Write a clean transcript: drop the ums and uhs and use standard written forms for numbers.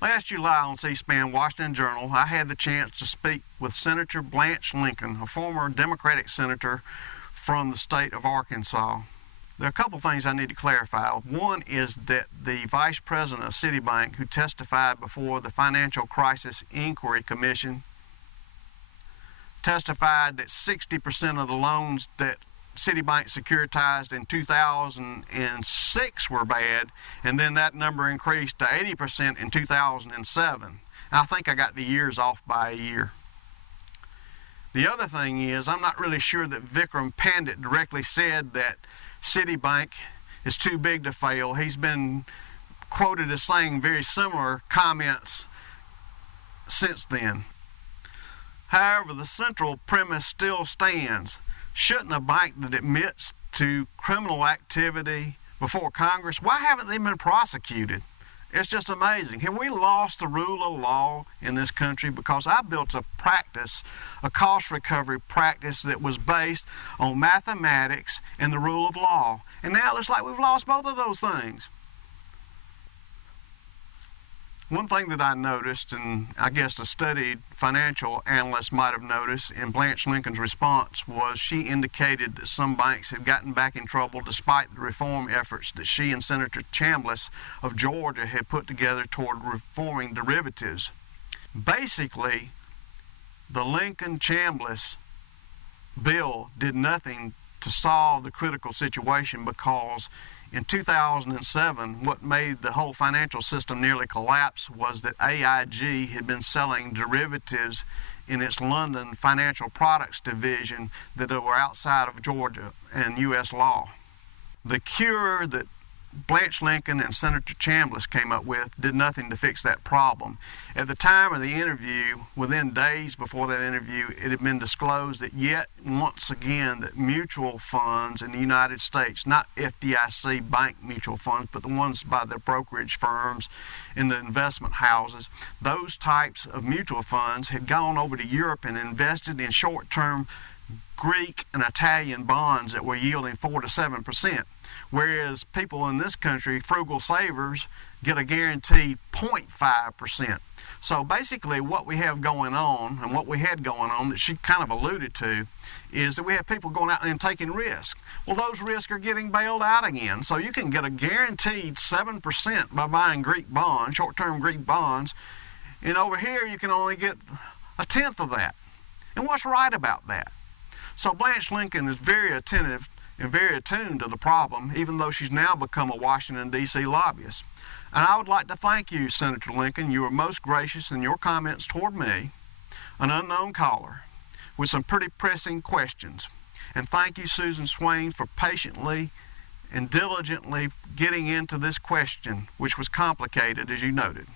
Last July on C-SPAN Washington Journal, I had the chance to speak with Senator Blanche Lincoln, a former Democratic senator from the state of Arkansas. There are a couple things I need to clarify. One is that the Vice President of Citibank, who testified before the Financial Crisis Inquiry Commission, testified that 60% of the loans that Citibank securitized in 2006 were bad, and then that number increased to 80% in 2007. I think I got the years off by a year. The other thing is, I'm not really sure that Vikram Pandit directly said that Citibank is too big to fail. He's been quoted as saying very similar comments since then. However, the central premise still stands. Shouldn't a bank that admits to criminal activity before Congress, why haven't they been prosecuted? It's just amazing. Have we lost the rule of law in this country? Because I built a practice, a cost recovery practice that was based on mathematics and the rule of law. And now it looks like we've lost both of those things. One thing that I noticed, and I guess a studied financial analyst might have noticed in Blanche Lincoln's response, was she indicated that some banks had gotten back in trouble despite the reform efforts that she and Senator Chambliss of Georgia had put together toward reforming derivatives. Basically, the Lincoln-Chambliss bill did nothing to solve the critical situation, because in 2007, what made the whole financial system nearly collapse was that AIG had been selling derivatives in its London financial products division that were outside of Georgia and U.S. law. The cure that Blanche Lincoln and Senator Chambliss came up with did nothing to fix that problem. At the time of the interview, within days before that interview, it had been disclosed that yet once again that mutual funds in the United States, not FDIC bank mutual funds, but the ones by the brokerage firms and the investment houses, those types of mutual funds had gone over to Europe and invested in short-term Greek and Italian bonds that were yielding 4 to 7%. Whereas people in this country, frugal savers, get a guaranteed 0.5%. So basically what we have going on, and what we had going on that she kind of alluded to, is that we have people going out and taking risks. Well, those risks are getting bailed out again. So you can get a guaranteed 7% by buying Greek bonds, short-term Greek bonds, and over here you can only get a tenth of that. And what's right about that? So Blanche Lincoln is very attentive and very attuned to the problem, even though she's now become a Washington, D.C. lobbyist. And I would like to thank you, Senator Lincoln. You were most gracious in your comments toward me, an unknown caller, with some pretty pressing questions. And thank you, Susan Swain, for patiently and diligently getting into this question, which was complicated, as you noted.